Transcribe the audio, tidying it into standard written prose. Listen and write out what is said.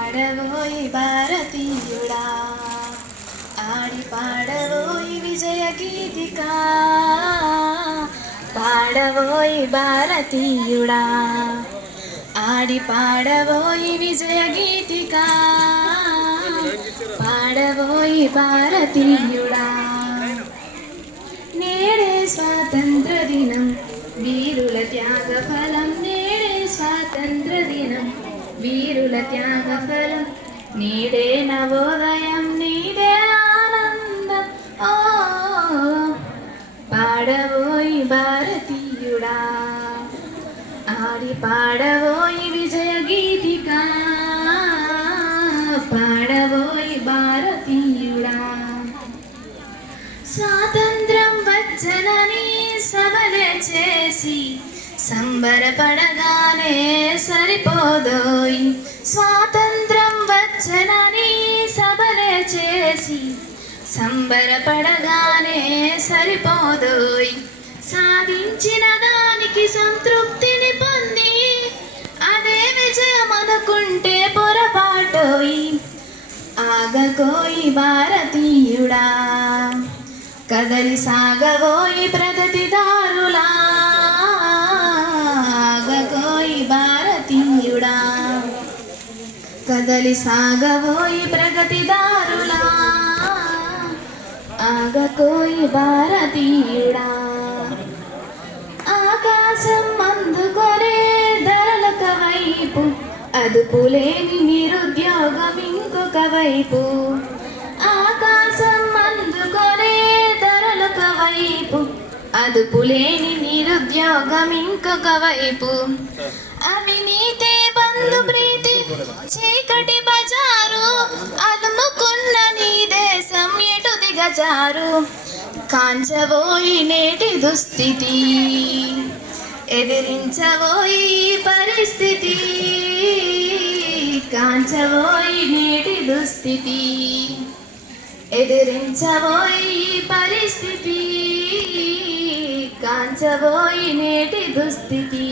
పాడవోయి భారతీయుడా, ఆడి పాడవోయి విజయ గీతిక. పాడవోయి భారతీయుడా, ఆడి పాడవోయి విజయ గీతిక. పాడవోయి భారతీయుడా. నేడే స్వాతంత్ర దినం వీరుల త్యాగ ఫలం. నేడే స్వాతంత్ర దినం వీరుల త్యాగ ఫలం. నీడే నవోదయం నీడే ఆనందం. ఓ పాడవోయి భారతీయుడా, ఆడి పాడవోయి విజయ గీతిక. పాడవోయి భారతీయుడా. స్వాతంత్రం వచ్చనని సభలే చేసి సంబరపడగానే సరిపోదోయ్. స్వాతంత్రం వచ్చనని సభలే చేసి సంబరపడగానే సరిపోదోయ్. సాధించిన దానికి సంతృప్తిని పొంది అదే విజయం అనుకుంటే పొరపాటోయ్. ఆగకోయి భారతీయుడా, కదలి సాగవోయి ప్రగతిదారులా. ఆగకోయి భారతీయుడా, కదలి సాగవోయి ప్రగతిదారులా. ఆగకోయి భారతీయుడా. ఆకాశం అందుకొనే ధరలొక వైపు, అదుపులేని నిరుద్యోగం ఇంకొక వైపు. ఆకాశం అందుకొనే ధరలొక వైపు, అదుపులేని నిరుద్యోగం ఇంకొక వైపు. అవినీతి బంధు ప్రీతి చీకటి బజారు, అలుముకున్న నీ దేశం ఎటు దిగజారు. కాంచవోయి నేటి దుస్థితి, ఎదిరించవోయి పరిస్థితి. కాంచవోయి నేటి దుస్థితి, ఎదిరించవోయి పరిస్థితి. కాంచవోయి నేటి దుస్థితి.